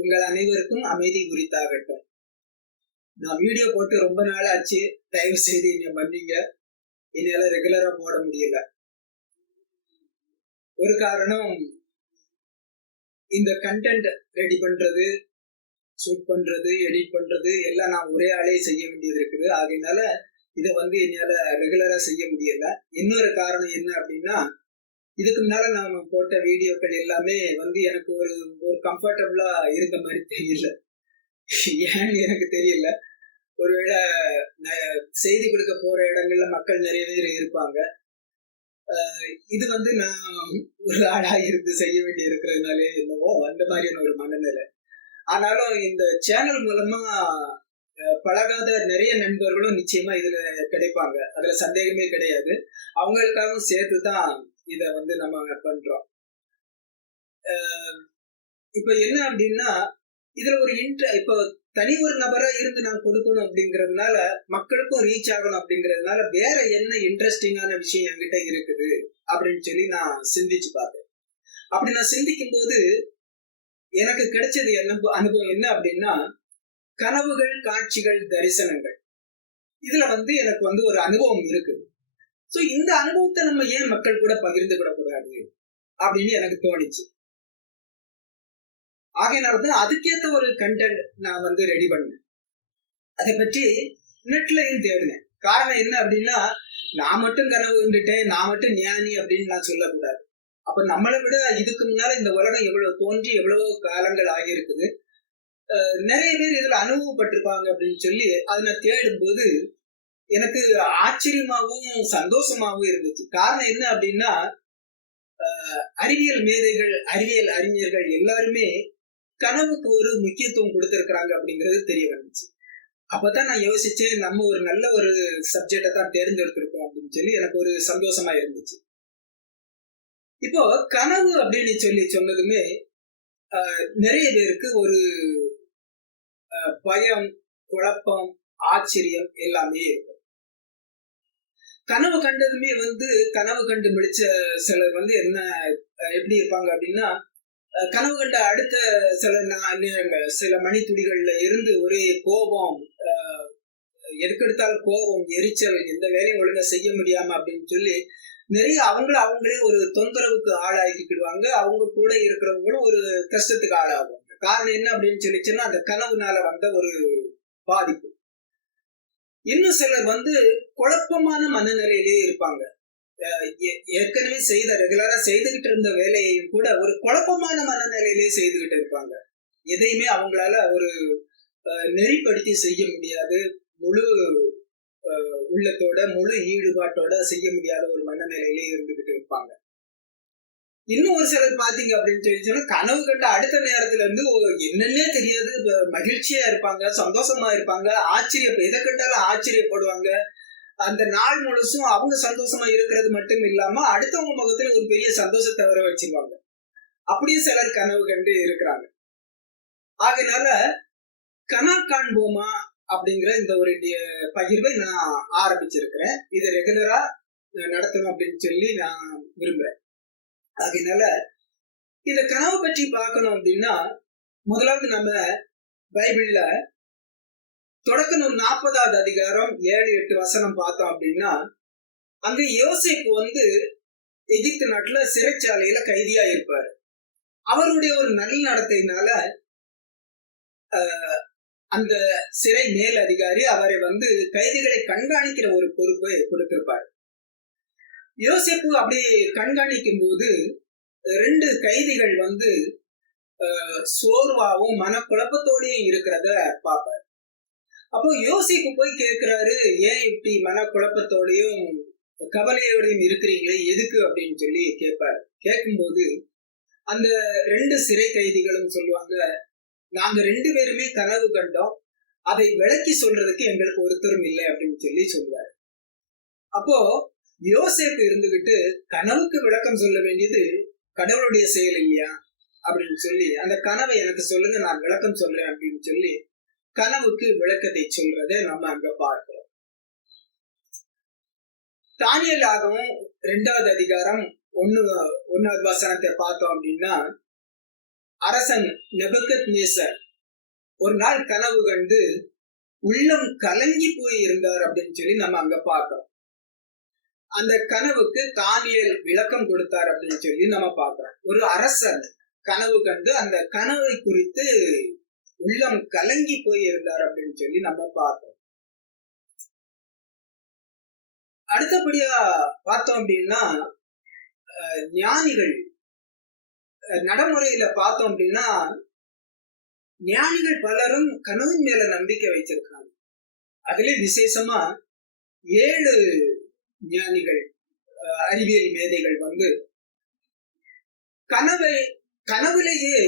உங்கள் அனைவருக்கும் அமைதி உரித்தாகட்டும் நான் வீடியோ போட்டு ரொம்ப நாள் ஆச்சு. தயவு செய்து என்னை மன்னிங்க. என்னால ரெகுலரா போட முடியல. ஒரு காரணம் இந்த கண்டென்ட் ரெடி பண்றது ஷூட் பண்றது எடிட் பண்றது எல்லாம் நான் ஒரே ஆளே செய்ய வேண்டியது இருக்குது. ஆகையினால இதை வந்து என்னால ரெகுலரா செய்ய முடியல. இன்னொரு காரணம் என்ன அப்படின்னா இதுக்கு முன்னால நாம போட்ட வீடியோக்கள் எல்லாமே வந்து எனக்கு ஒரு ஒரு கம்ஃபர்டபுளா இருந்த மாதிரி தெரியல. ஏன்னு எனக்கு தெரியல. ஒருவேளை செய்தி கொடுக்க போற இடங்கள்ல மக்கள் நிறைய பேர் இருப்பாங்க. இது வந்து நான் ஒரு ஆளா இருந்து செய்ய வேண்டி இருக்கிறதுனாலே என்னவோ அந்த மாதிரியான ஒரு மனநிலை. ஆனாலும் இந்த சேனல் மூலமா அஹ், பழகாத நிறைய நண்பர்களும் நிச்சயமா இதுல கிடைப்பாங்க. அதுல சந்தேகமே கிடையாது. அவங்களுக்காகவும் சேர்த்து தான் இத வந்து நம்ம பண்றோம். அஹ், இப்ப என்ன அப்படின்னா இதுல ஒரு இன்ட்ர இப்போ தனி ஒரு நபரா இருந்து நான் கொடுக்கணும் அப்படிங்கறதுனால மக்களுக்கும் ரீச் ஆகணும் அப்படிங்கறதுனால வேற என்ன இன்ட்ரெஸ்டிங்கான விஷயம் என்கிட்ட இருக்குது அப்படின்னு சொல்லி நான் சிந்திச்சு பார்த்தேன். அப்படி நான் சிந்திக்கும் போது எனக்கு கிடைச்சது என்ன அனுபவம் என்ன அப்படின்னா கனவுகள் காட்சிகள் தரிசனங்கள். இதுல வந்து எனக்கு வந்து ஒரு அனுபவம் இருக்குது. சோ இந்த அனுபவத்தை நம்ம ஏன் மக்கள் கூட பகிர்ந்து விடக்கூடாது அப்படின்னு எனக்கு தோணுச்சு. ஆகையினாலதான் அதுக்கேத்த ஒரு கண்டென்ட் நான் வந்து ரெடி பண்ணேன் அதை பற்றி நெட்லையும் தேடினேன் காரணம் என்ன அப்படின்னா நான் மட்டும் கனவு கண்டுட்டேன் நான் மட்டும் ஞானி அப்படின்னு நான் சொல்லக்கூடாது. அப்ப நம்மளை விட இதுக்கு முன்னால இந்த உலகம் எவ்வளவு தோன்றி எவ்வளவோ காலங்கள் ஆகியிருக்குது. நிறைய பேர் இதுல அனுபவப்பட்டிருப்பாங்க அப்படின்னு சொல்லி அதை நான் தேடும்போது எனக்கு ஆச்சரியமாவும் சந்தோஷமாவும் இருந்துச்சு. காரணம் என்ன அப்படின்னா அறிவியல் மேதைகள் அறிவியல் அறிஞர்கள் எல்லாருமே கனவுக்கு ஒரு முக்கியத்துவம் கொடுத்திருக்கிறாங்க அப்படிங்கிறது தெரிய வந்துச்சு. அப்பதான் நான் யோசிச்சு நம்ம ஒரு நல்ல ஒரு சப்ஜெக்டை தான் தேர்ந்தெடுத்திருக்கோம் அப்படின்னு சொல்லி எனக்கு ஒரு சந்தோஷமா இருந்துச்சு. இப்போ கனவு அப்படின்னு சொல்லி சொன்னதுமே நிறைய பேருக்கு ஒரு ஆஹ், பயம் குழப்பம் ஆச்சரியம் எல்லாமே இருக்கும். கனவு கண்டதுமே வந்து கனவு கண்டு முடிச்ச சிலர் வந்து என்ன எப்படி இருப்பாங்க அப்படின்னா கனவு கண்ட அடுத்த சில நேரங்கள், சில மணித்துளிகள்ல இருந்து ஒரே கோபம் ஆஹ், எதுக்கெடுத்தாலும் கோபம் எரிச்சல் எந்த வேலையும் ஒழுங்கா செய்ய முடியாம அப்படின்னு சொல்லி நிறைய அவங்கள அவங்களே ஒரு தொந்தரவுக்கு ஆளாக்கிக்கிடுவாங்க. அவங்க கூட இருக்கிறவங்களும் ஒரு கஷ்டத்துக்கு ஆளாகும் காரணம் என்ன அப்படின்னு சொல்லிச்சுன்னா அந்த கனவுனால வந்த ஒரு பாதிப்பு. இன்னும் சிலர் வந்து குழப்பமான மனநிலையிலேயே இருப்பாங்க. ஏற்கனவே செய்த ரெகுலரா செய்துகிட்டு இருந்த வேலையையும் கூட ஒரு குழப்பமான மனநிலையிலேயே செய்துகிட்டு இருப்பாங்க. எதையுமே அவங்களால ஒரு அஹ், நெறிப்படுத்தி செய்ய முடியாது. முழு உள்ளத்தோட முழு ஈடுபாட்டோட செய்ய முடியாத ஒரு மனநிலையிலே இருந்துகிட்டு இருப்பாங்க. இன்னும் ஒரு சிலர் பாத்தீங்க அப்படின்னு சொல்லி சொன்னா கனவு கண்ட அடுத்த நேரத்துல இருந்து என்னன்னே தெரியாது. மகிழ்ச்சியா இருப்பாங்க சந்தோஷமா இருப்பாங்க ஆச்சரிய எதை கண்டாலும் ஆச்சரியப்படுவாங்க. அந்த நாள் முழுசும் அவங்க சந்தோஷமா இருக்கிறது மட்டும் இல்லாம அடுத்தவங்க முகத்துல ஒரு பெரிய சந்தோஷத்தை வர வச்சிருவாங்க. அப்படியே சிலர் கனவு கண்டு இருக்கிறாங்க. ஆகையினால கனா காண்போமா அப்படிங்கிற இந்த ஒரு பகிர்வை நான் ஆரம்பிச்சிருக்கிறேன். இது ரெகுலரா நடத்தணும் அப்படின்னு சொல்லி நான் விரும்புறேன். அதனால இந்த கனவு பற்றி பார்க்கணும் அப்படின்னா முதலாவது நம்ம பைபிள்ல தொடக்க நூல் நாற்பதாவது அதிகாரம் ஏழு எட்டு வசனம் பார்த்தோம் அப்படின்னா அங்க யோசிப்பு வந்து எகிப்து நாட்டுல சிறைச்சாலையில கைதியா இருப்பாரு. அவருடைய ஒரு நல்ல நடத்தையினால ஆஹ், அந்த சிறை மேல் அதிகாரி அவரை வந்து கைதிகளை கண்காணிக்கிற ஒரு பொறுப்பை கொடுத்திருப்பார். யோசிப்பு அப்படி கண்காணிக்கும் போது ரெண்டு கைதிகள் வந்து ஆஹ், சோர்வாவும் மனக்குழப்பத்தோடையும் இருக்கிறத பார்ப்பார். அப்போ யோசிப்பு போய் கேட்கிறாரு ஏன் இப்படி மனக்குழப்பத்தோடையும் கவலையோடையும் இருக்கிறீங்களே? எதுக்கு? அப்படின்னு சொல்லி கேட்பாரு. கேட்கும்போது அந்த ரெண்டு சிறை கைதிகளும் சொல்லுவாங்க நாங்க ரெண்டு பேருமே கனவு கண்டோம். அதை விளக்கி சொல்றதுக்கு எங்களுக்கு ஒருத்தரும் இல்லை அப்படின்னு சொல்லி சொல்லுவாரு அப்போ யோசேப்பு இருந்துகிட்டு கனவுக்கு விளக்கம் சொல்ல வேண்டியது கடவுளுடைய செயல் இல்லையா? அப்படின்னு சொல்லி அந்த கனவை எனக்கு சொல்லுங்க நான் விளக்கம் சொல்றேன் அப்படின்னு சொல்லி கனவுக்கு விளக்கத்தை சொல்றதை நம்ம அங்க பார்க்கிறோம். தானியலாகவும் ஆகவும் ரெண்டாவது அதிகாரம் ஒண்ணு ஒன்னாவது வசனத்தை பார்த்தோம் அப்படின்னா அரசன் நெபக்கத் நேசர் ஒரு நாள் கனவு கண்டு உள்ளம் கலங்கி போய் இருந்தார் அப்படின்னு சொல்லி நம்ம அங்க பார்க்கிறோம். அந்த கனவுக்கு தானியல் விளக்கம் கொடுத்தார் அப்படின்னு சொல்லி நம்ம பார்க்கிறோம். ஒரு அரசர் கனவு கண்டு அந்த கனவை குறித்து உள்ளம் கலங்கி போய் இருந்தார் அப்படின்னு சொல்லி நம்ம பார்த்தோம் அடுத்தபடியா பார்த்தோம் அப்படின்னா அஹ், ஞானிகள் அஹ், நடைமுறையில பார்த்தோம் அப்படின்னா ஞானிகள் பலரும் கனவின் மேல நம்பிக்கை வச்சிருக்காங்க அதுல விசேஷமா ஏழு ஞானிகள் அறிவியல் மேதைகள் வந்து கனவை கனவுலேயே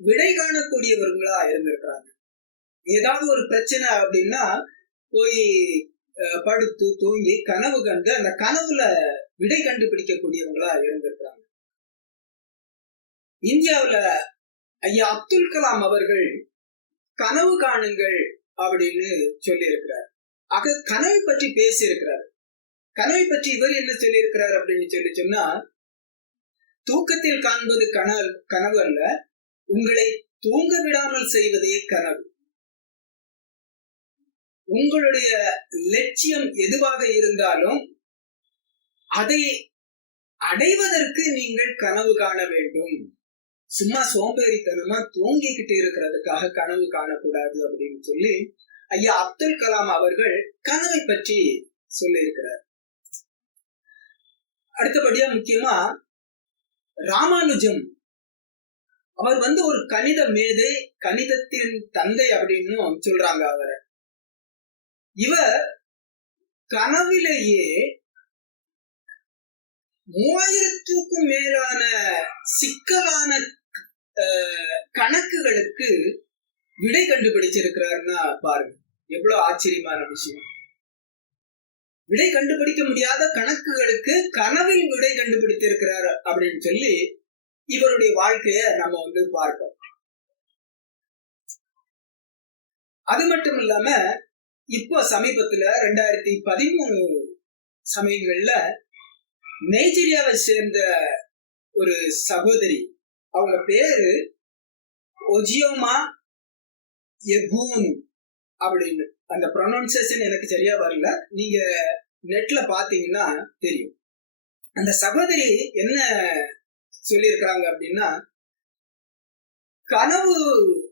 விடை காணக்கூடியவர்களா இருந்திருக்கிறாங்க. ஏதாவது ஒரு பிரச்சனை அப்படின்னா போய் படுத்து தூங்கி கனவு கண்டு அந்த கனவுல விடை கண்டுபிடிக்கக்கூடியவங்களா இருந்திருக்கிறாங்க. இந்தியாவுல ஐயா அப்துல் கலாம் அவர்கள் கனவு காணுங்கள் அப்படின்னு சொல்லி இருக்கிறார் ஆக கனவை பற்றி பேசி இருக்கிறார் கனவை பற்றி இவர் என்ன சொல்லி இருக்கிறார் அப்படின்னு சொல்லி சொன்னா தூக்கத்தில் காண்பது கனவு கனவு அல்ல உங்களை தூங்க விடாமல் செய்வதே கனவு. உங்களுடைய லட்சியம் எதுவாக இருந்தாலும் அதை அடைவதற்கு நீங்கள் கனவு காண வேண்டும். சும்மா சோம்பேறித்தனமா தூங்கிக்கிட்டு இருக்கிறதுக்காக கனவு காணக்கூடாது அப்படின்னு சொல்லி ஐயா அப்துல் கலாம் அவர்கள் கனவை பற்றி சொல்லியிருக்கிறார். அடுத்தபடியா முக்கியமா ராமானுஜம். அவர் வந்து ஒரு கணித மேதை கணிதத்தின் தந்தை அப்படின்னு சொல்றாங்க அவரை. இவர் கனவிலேயே மூவாயிரத்துக்கும் மேலான சிக்கலான அஹ், கணக்குகளுக்கு விடை கண்டுபிடிச்சிருக்கிறாருன்னா பாருங்க. எவ்வளவு ஆச்சரியமான விஷயம். விடை கண்டுபிடிக்க முடியாத கணக்குகளுக்கு கனவில் விடை கண்டுபிடித்திருக்கிறார் அப்படின்னு சொல்லி இவருடைய வாழ்க்கைய நம்ம வந்து பார்ப்போம். அது மட்டும் இல்லாம இப்போ சமீபத்துல ரெண்டாயிரத்தி பதிமூணு சமயங்கள்ல நைஜீரியாவை சேர்ந்த ஒரு சகோதரி அவங்க பேரு ஒஜியோமா எகூன் அப்படின்னு. அந்த ப்ரொனவுன்சியேஷன் எனக்கு சரியா வரல. நீங்க நெட்ல பாத்தீங்கன்னா தெரியும். அந்த சகோதரி என்ன சொல்லியிருக்கிறாங்க அப்படின்னா கனவு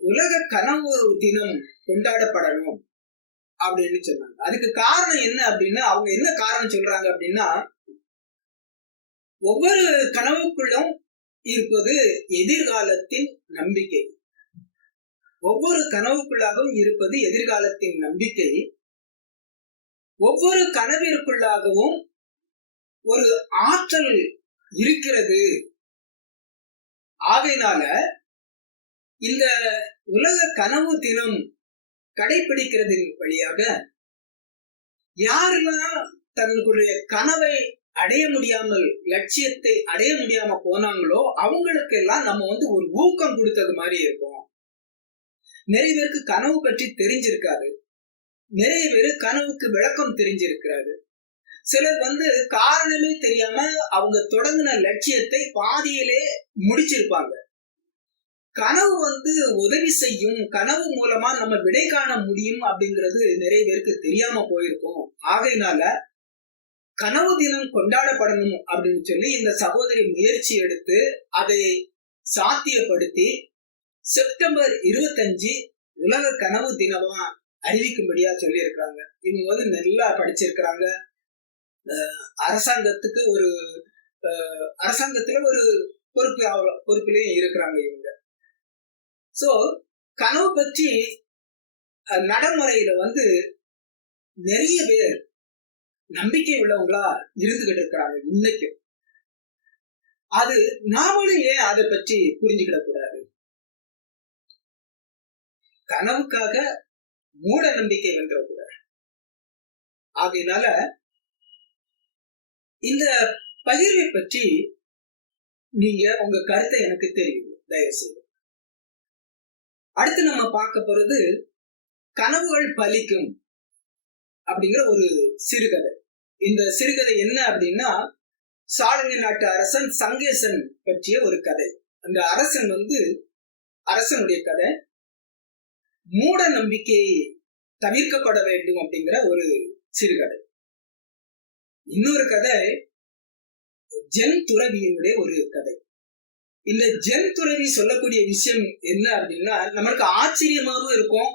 உலக கனவு தினம் கொண்டாடப்படணும் அப்படின்னு சொன்னாங்க. அதுக்கு காரணம் என்ன அப்படின்னா அவங்க என்ன காரணம் சொல்றாங்க அப்படின்னா ஒவ்வொரு கனவுக்குள்ளும் இருப்பது எதிர்காலத்தின் நம்பிக்கை. ஒவ்வொரு கனவுக்குள்ளாகவும் இருப்பது எதிர்காலத்தின் நம்பிக்கை. ஒவ்வொரு கனவிற்குள்ளாகவும் ஒரு ஆற்றல் இருக்கிறது. ஆகையினால இந்த உலக கனவு தினம் கடைபிடிக்கிறதின் வழியாக யாரெல்லாம் தங்களுடைய கனவை அடைய முடியாமல் லட்சியத்தை அடைய முடியாம போனாங்களோ அவங்களுக்கு எல்லாம் நம்ம வந்து ஒரு ஊக்கம் கொடுத்தது மாதிரி இருக்கும். நிறைய பேருக்கு கனவு பற்றி தெரிஞ்சிருக்காது. நிறைய பேர் கனவுக்கு விளக்கம் தெரிஞ்சிருக்கிறாரு. சிலர் வந்து காரணமே தெரியாம அவங்க தொடங்கின லட்சியத்தை பாதியிலே முடிச்சிருப்பாங்க. கனவு வந்து உதவி செய்யும் கனவு மூலமா நம்ம விடை காண முடியும் அப்படிங்கிறது நிறைய பேருக்கு தெரியாம போயிருக்கும். ஆகையினால கனவு தினம் கொண்டாடப்படணும் அப்படின்னு சொல்லி இந்த சகோதரி முயற்சி எடுத்து அதை சாத்தியப்படுத்தி செப்டம்பர் இருபத்தஞ்சு உலக கனவு தினமா அறிவிக்கும்படியா சொல்லியிருக்கிறாங்க. இவங்க வந்து நல்லா படிச்சிருக்கிறாங்க. அஹ் அரசாங்கத்துக்கு ஒரு அஹ் அரசாங்கத்துல ஒரு பொறுப்பு பொறுப்புலயும் இருக்கிறாங்க இவங்க. சோ கனவு பற்றி அஹ், நடைமுறையில வந்து நிறைய பேர் நம்பிக்கை உள்ளவங்களா இருந்துகிட்டு இருக்கிறாங்க இன்னைக்கு அது நாமளும் ஏன் அதை பற்றி புரிஞ்சுக்கிடக்கூடாது கனவுக்காக மூட நம்பிக்கை வந்துடக்கூடாது ஆகையினால இந்த பகிர்வை பற்றி நீங்க உங்க கருத்தை எனக்கு தெரியும் தயவு செய்து அடுத்து நம்ம பார்க்க போறது கனவுகள் பலிக்கும் அப்படிங்கிற ஒரு சிறுகதை. இந்த சிறுகதை என்ன அப்படின்னா சாளுங்க நாட்டு அரசன் சங்கேசன் பற்றிய ஒரு கதை. அந்த அரசன் வந்து அரசனுடைய கதை. மூட நம்பிக்கை தவிர்க்கப்பட வேண்டும் அப்படிங்கிற ஒரு சிறுகதை. இன்னொரு கதை ஜென் துறவியினுடைய ஒரு கதை. இந்த ஜென் துறவி சொல்லக்கூடிய விஷயம் என்ன அப்படின்னா நம்மளுக்கு ஆச்சரியமாவும் இருக்கும்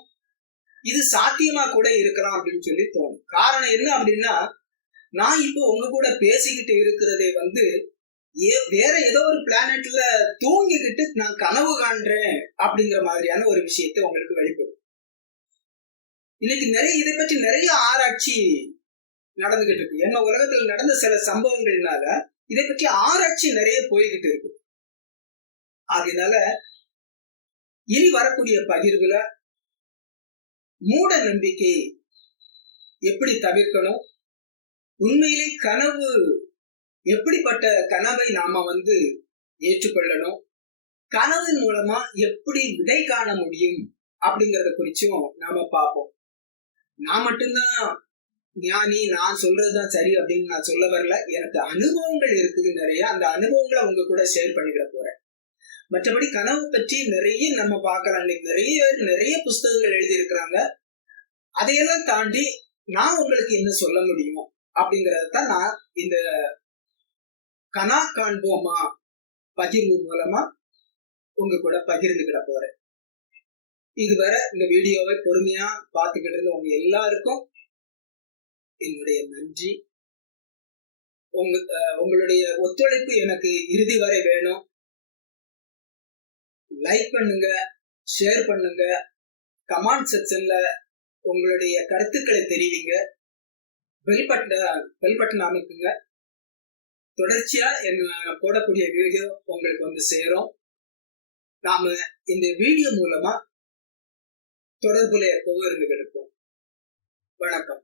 இது சாத்தியமா கூட இருக்கலாம் அப்படின்னு சொல்லி தோணும். காரணம் என்ன அப்படின்னா நான் இப்போ உங்க கூட பேசிக்கிட்டு இருக்கிறதே வந்து வேற ஏதோ ஒரு பிளானட்ல தூங்கிக்கிட்டு நான் கனவு காண்றேன் அப்படிங்கிற மாதிரியான ஒரு விஷயத்தை உங்களுக்கு வெளிப்படும் இன்னைக்கு நிறைய இதை பற்றி நிறைய ஆராய்ச்சி நடந்துகிட்டு இருக்கு. என்ன உலகத்துல நடந்த சில சம்பவங்கள்னால இதை பற்றி ஆராய்ச்சி நிறைய போய்கிட்டு இருக்கு. அதனால இனி வரக்கூடிய பகிர்வுல மூட நம்பிக்கை எப்படி தவிர்க்கணும்? உண்மையிலே கனவு எப்படிப்பட்ட கனவை நாம வந்து ஏற்றுக்கொள்ளணும்? கனவின் மூலமா எப்படி விடை காண முடியும்? அப்படிங்கறத குறிச்சும் நாம பார்ப்போம். நான் மட்டும்தான் ஞானி நான் சொல்றதுதான் சரி அப்படின்னு நான் சொல்ல வரல. எனக்கு அனுபவங்கள் இருக்குது நிறைய. அந்த அனுபவங்களை உங்க கூட ஷேர் பண்ணிக்கிட போறேன். மற்றபடி கனவு பற்றி நிறைய நம்ம பார்க்கலாம். இன்னைக்கு நிறைய பேர் நிறைய புஸ்தகங்கள் எழுதியிருக்கிறாங்க. அதையெல்லாம் தாண்டி நான் உங்களுக்கு என்ன சொல்ல முடியும் அப்படிங்கறத தான் நான் இந்த கனா காண்போமா பகிர்வு மூலமா உங்க கூட பகிர்ந்துக்கிட போறேன். இதுவரை இந்த வீடியோவை பொறுமையா பார்த்துக்கிட்டு இருந்த உங்க எல்லாருக்கும் என்னுடைய நன்றி. உங்க அஹ், உங்களுடைய ஒத்துழைப்பு எனக்கு இறுதி வரை வேணும். லைக் பண்ணுங்க ஷேர் பண்ணுங்க கமெண்ட் செக்ஷன்ல உங்களுடைய கருத்துக்களை தெரிவிங்க. பெல் பட்டன் பெல் பட்டன் அமைக்குங்க. தொடர்ச்சியா நாங்கள் போடக்கூடிய வீடியோ உங்களுக்கு வந்து சேரும். நாம இந்த வீடியோ மூலமா தொடர்புல எப்பவும் இருந்து இருப்போம். வணக்கம்.